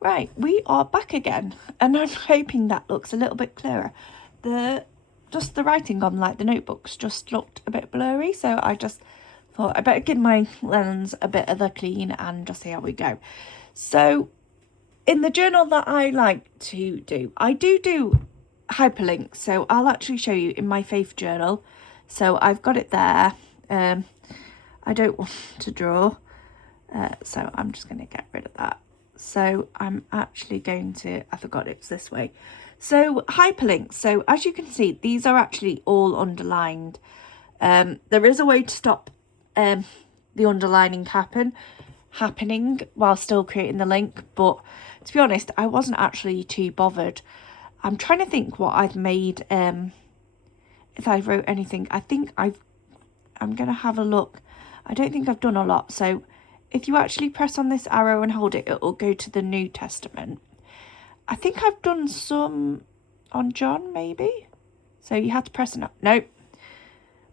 Right, we are back again, and I'm hoping that looks a little bit clearer. Just the writing on like the notebooks just looked a bit blurry, so I just thought I better give my lens a bit of a clean and just see how we go. So in the journal that I like to do, I do hyperlinks, so I'll actually show you in my faith journal. So I've got it there. I don't want to draw, so I'm just going to get rid of that. So I'm actually going to, I forgot it's this way. So hyperlinks, so as you can see, these are actually all underlined. There is a way to stop the underlining happening while still creating the link, but to be honest, I wasn't actually too bothered. I'm trying to think what I've made, if I wrote anything. I think I'm going to have a look. I don't think I've done a lot, so if you actually press on this arrow and hold it, it will go to the New Testament. I think I've done some on John, maybe. So you have to press it. No.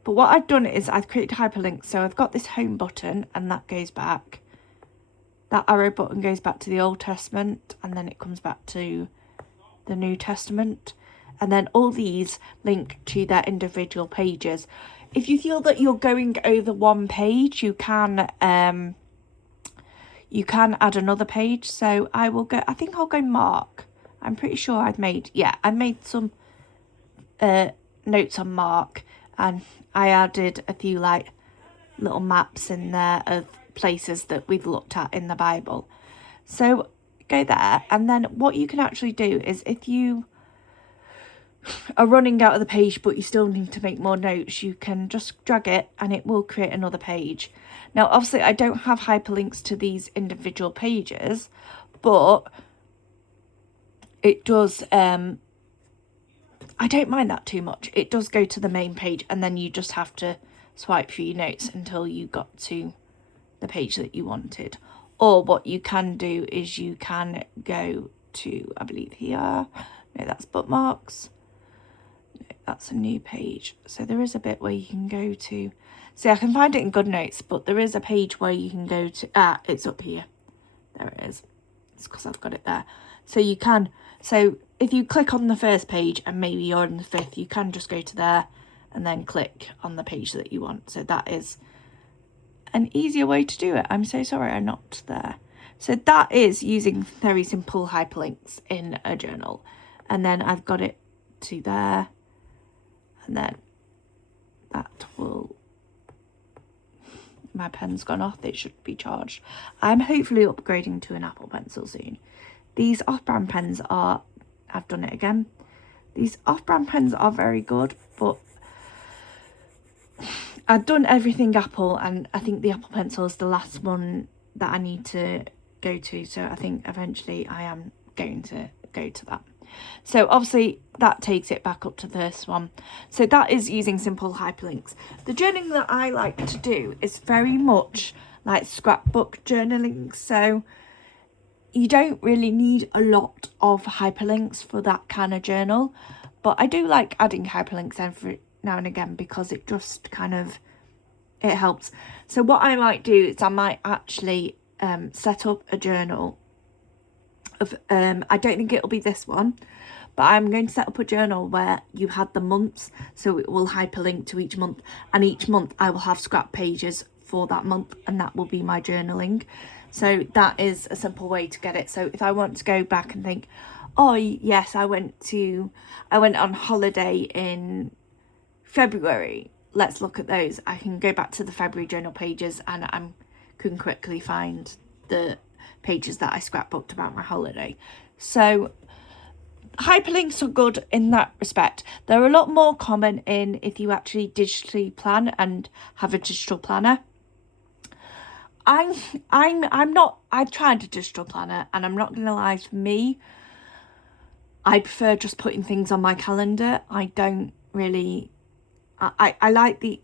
But what I've done is I've created hyperlinks. So I've got this home button and that goes back. That arrow button goes back to the Old Testament and then it comes back to the New Testament. And then all these link to their individual pages. If you feel that you're going over one page, you can add another page. So I think I'll go Mark. I'm pretty sure I made some notes on Mark, and I added a few like little maps in there of places that we've looked at in the Bible. So go there, and then what you can actually do is if you are running out of the page but you still need to make more notes, you can just drag it and it will create another page. Now obviously I don't have hyperlinks to these individual pages, but it does I don't mind that too much. It does go to the main page and then you just have to swipe through your notes until you got to the page that you wanted. Or what you can do is you can go to, I believe here, no, that's bookmarks. That's a new page. So there is a bit where you can go to, see, I can find it in GoodNotes, but there is a page where you can go to, it's up here. There it is. It's because I've got it there. So you can, so if you click on the first page and maybe you're on the fifth, you can just go to there and then click on the page that you want. So that is an easier way to do it. I'm so sorry I'm not there. So that is using very simple hyperlinks in a journal. And then I've got it to there. And then that will, my pen's gone off, it should be charged. I'm hopefully upgrading to an Apple Pencil soon. These off-brand pens are, I've done it again. These off-brand pens are very good, but I've done everything Apple, and I think the Apple Pencil is the last one that I need to go to. So I think eventually I am going to go to that. So obviously that takes it back up to this one. So that is using simple hyperlinks. The journaling that I like to do is very much like scrapbook journaling. So you don't really need a lot of hyperlinks for that kind of journal. But I do like adding hyperlinks every now and again because it just kind of, it helps. So what I might do is I might actually set up a journal of I don't think it'll be this one, but I'm going to set up a journal where you had the months, so it will hyperlink to each month, and each month I will have scrap pages for that month, and that will be my journaling. So that is a simple way to get it. So if I want to go back and think, oh yes, I went on holiday in February, let's look at those, I can go back to the February journal pages and I can quickly find the pages that I scrapbooked about my holiday. So hyperlinks are good in that respect. They're a lot more common in if you actually digitally plan and have a digital planner. I've tried a digital planner, and I'm not gonna lie, for me, I prefer just putting things on my calendar. I don't really, I like the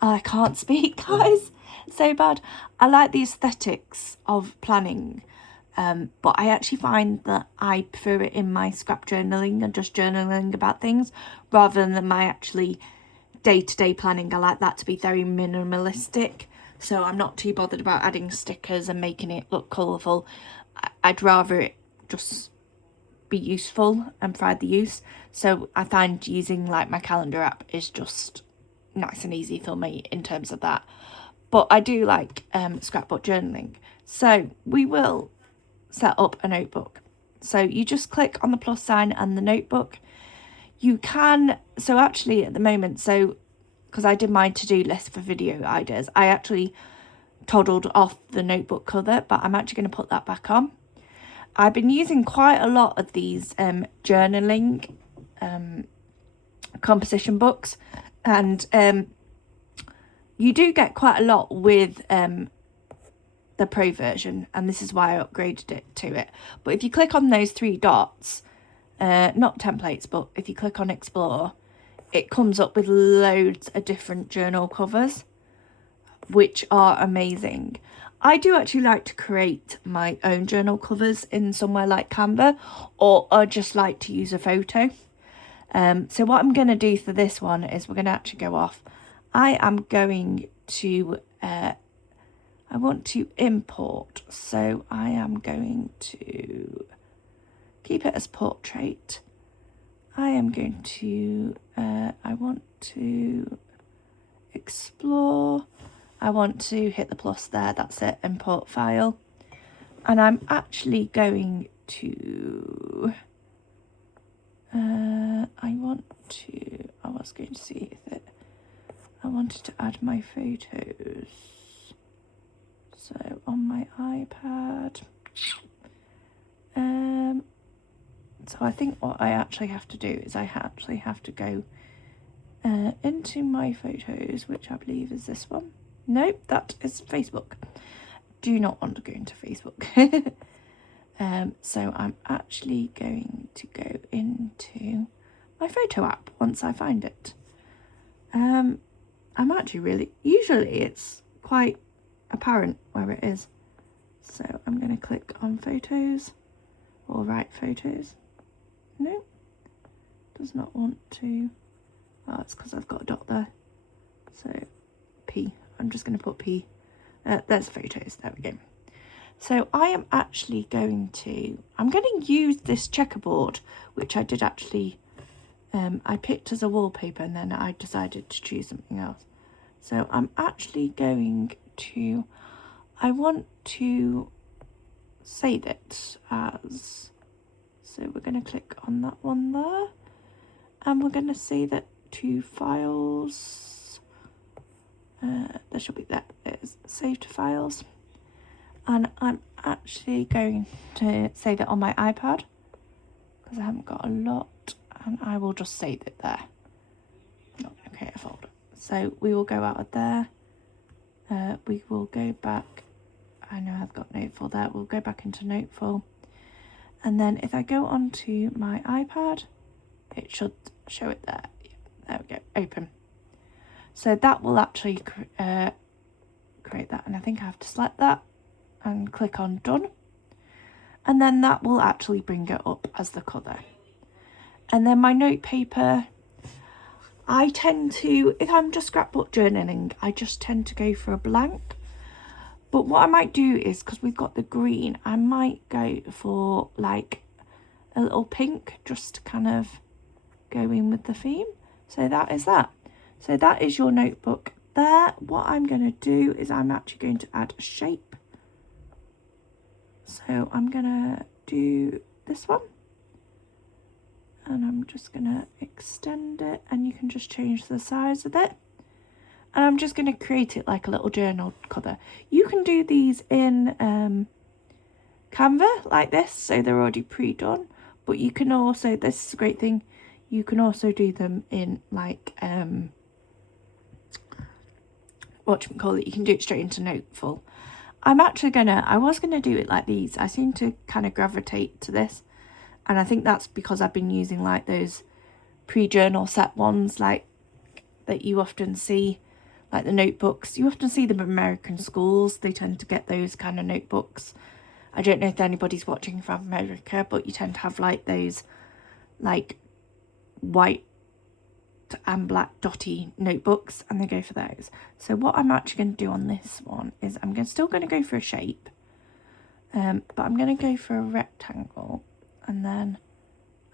I can't speak, guys, so bad. I like the aesthetics of planning, but I actually find that I prefer it in my scrap journaling and just journaling about things rather than my actually day-to-day planning. I like that to be very minimalistic. so I'm not too bothered about adding stickers and making it look colourful. I'd rather it just be useful and provide the use. So I find using like my calendar app is just nice and easy for me in terms of that. But I do like scrapbook journaling. So we will set up a notebook. So you just click on the plus sign and the notebook. You can, so actually at the moment, so because I did my to-do list for video ideas, I actually toddled off the notebook cover, but I'm actually going to put that back on. I've been using quite a lot of these journaling composition books, and you do get quite a lot with the pro version, and this is why I upgraded it to it. But if you click on those three dots, not templates, but if you click on explore, it comes up with loads of different journal covers, which are amazing. I do actually like to create my own journal covers in somewhere like Canva, or I just like to use a photo. So what I'm going to do for this one is we're going to actually go off. I am going to, I want to import, so I am going to keep it as portrait. I am going to, I want to explore. I want to hit the plus there, that's it, import file. And I'm actually going to, I was going to see if I wanted to add my photos. So on my iPad, so I think what I actually have to do is I actually have to go into my photos, which I believe is this one. Nope, that is Facebook. Do not want to go into Facebook. So I'm actually going to go into my photo app once I find it. I'm actually really, usually it's quite apparent where it is. So I'm going to click on photos or write photos. No, does not want to. Oh, it's because I've got a dot there. So P, I'm just going to put P. There's photos, there we go. So I am actually going to, I'm going to use this checkerboard, which I did actually, I picked as a wallpaper and then I decided to choose something else. So I'm actually going to, I want to save it as, so we're going to click on that one there, and we're going to save it to files. There should be, that it is, save to files. And I'm actually going to save it on my iPad because I haven't got a lot, and I will just save it there. Not going to create a folder. So we will go out of there. We will go back. I know I've got Noteful there. We'll go back into Noteful. And then if I go onto my iPad, it should show it there. Yeah, there we go. Open. So that will actually create that. And I think I have to select that and click on done, and then that will actually bring it up as the colour. And then my note paper, I tend to, if I'm just scrapbook journaling, I just tend to go for a blank. But what I might do is, because we've got the green, I might go for like a little pink, just to kind of go in with the theme. So that is that. So that is your notebook there. What I'm going to do is I'm actually going to add a shape. So I'm going to do this one, and I'm just going to extend it, and you can just change the size of it. And I'm just going to create it like a little journal cover. You can do these in Canva like this, so they're already pre-done, but you can also, this is a great thing, you can also do them in like, you can do it straight into Noteful. I'm actually I was gonna do it like these. I seem to kind of gravitate to this, and I think that's because I've been using like those pre-journal set ones like that you often see, like the notebooks. You often see them in American schools. They tend to get those kind of notebooks. I don't know if anybody's watching from America, but you tend to have like those like white and black dotty notebooks, and they go for those. So what I'm actually going to do on this one is still going to go for a shape, but I'm going to go for a rectangle, and then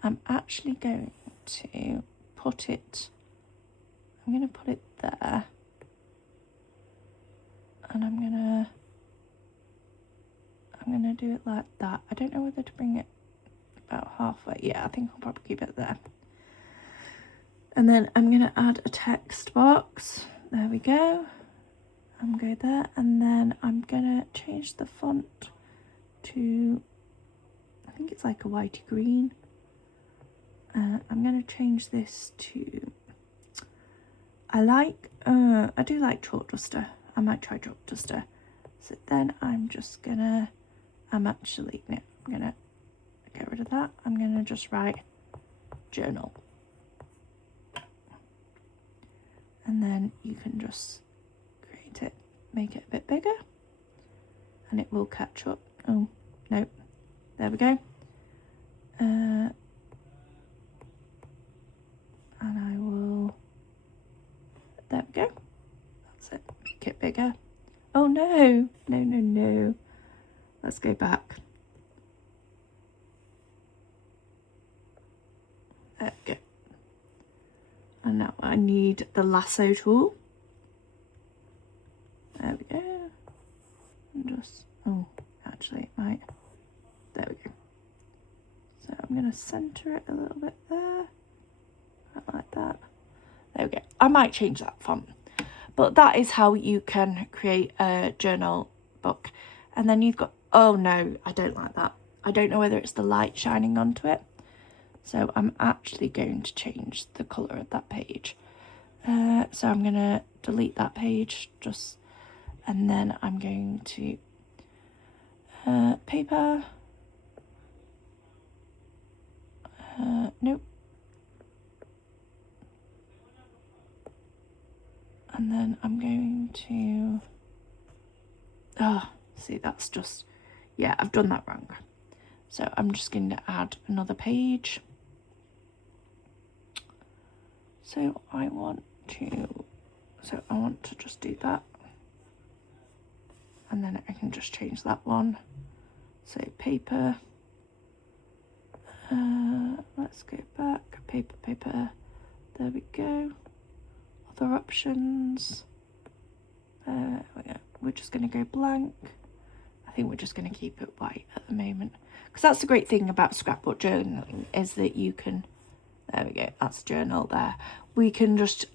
I'm actually going to put it, I'm going to put it there, and I'm going to do it like that. I don't know whether to bring it about halfway. Yeah, I think I'll probably keep it there. And then I'm going to add a text box. There we go. I'm going to go there, and then I'm going to change the font to, I think it's like a whitey green. I'm going to change this to, I do like chalk duster. I might try chalk duster. So then I'm going to get rid of that. I'm going to just write journal. And then you can just create it, make it a bit bigger, and it will catch up. Oh, no, there we go. And I will, there we go. That's it, make it bigger. Oh no, no. Let's go back. There we go. And now I need the lasso tool. There we go. And just, oh, actually it might. There we go. So I'm going to centre it a little bit there. Like that. There we go. I might change that font. But that is how you can create a journal book. And then you've got, oh no, I don't like that. I don't know whether it's the light shining onto it. So I'm actually going to change the colour of that page. So I'm going to delete that page, and then I'm going to paper. Nope. And then I'm going to, see, that's just, yeah, I've done that wrong. So I'm just going to add another page. So I want to just do that, and then I can just change that one. So paper, let's go back, paper, there we go. Other options, we're just going to go blank. I think we're just going to keep it white at the moment, because that's the great thing about scrapbook journaling, is that you can, there we go, that's journal there. We can just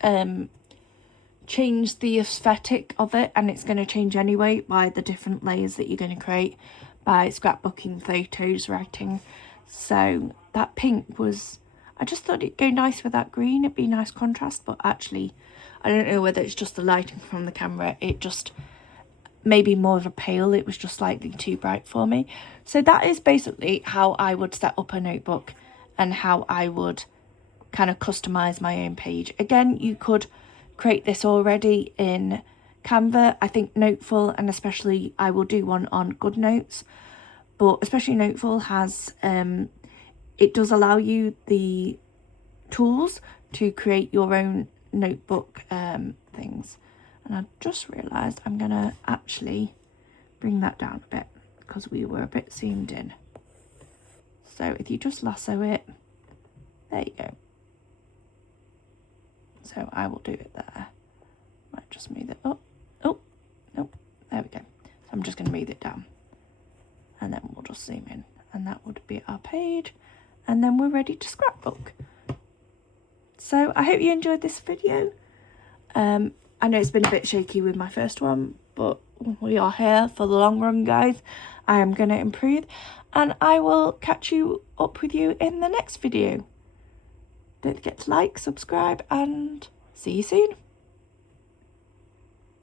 change the aesthetic of it, and it's going to change anyway by the different layers that you're going to create by scrapbooking, photos, writing. So that pink was, I just thought it'd go nice with that green, it'd be a nice contrast, but actually I don't know whether it's just the lighting from the camera, it just maybe more of a pale, it was just slightly too bright for me. So that is basically how I would set up a notebook and how I would kind of customize my own page. Again, you could create this already in Canva. I think Noteful, and especially I will do one on GoodNotes, but especially Noteful has it does allow you the tools to create your own notebook things. And I just realized I'm gonna actually bring that down a bit because we were a bit zoomed in. So if you just lasso it, there you go. So I will do it there. Might just move it up. Oh, nope. There we go. So I'm just going to move it down. And then we'll just zoom in. And that would be our page. And then we're ready to scrapbook. So I hope you enjoyed this video. I know it's been a bit shaky with my first one, but we are here for the long run, guys. I am going to improve. And I will catch you up with you in the next video. Don't forget to like, subscribe, and see you soon.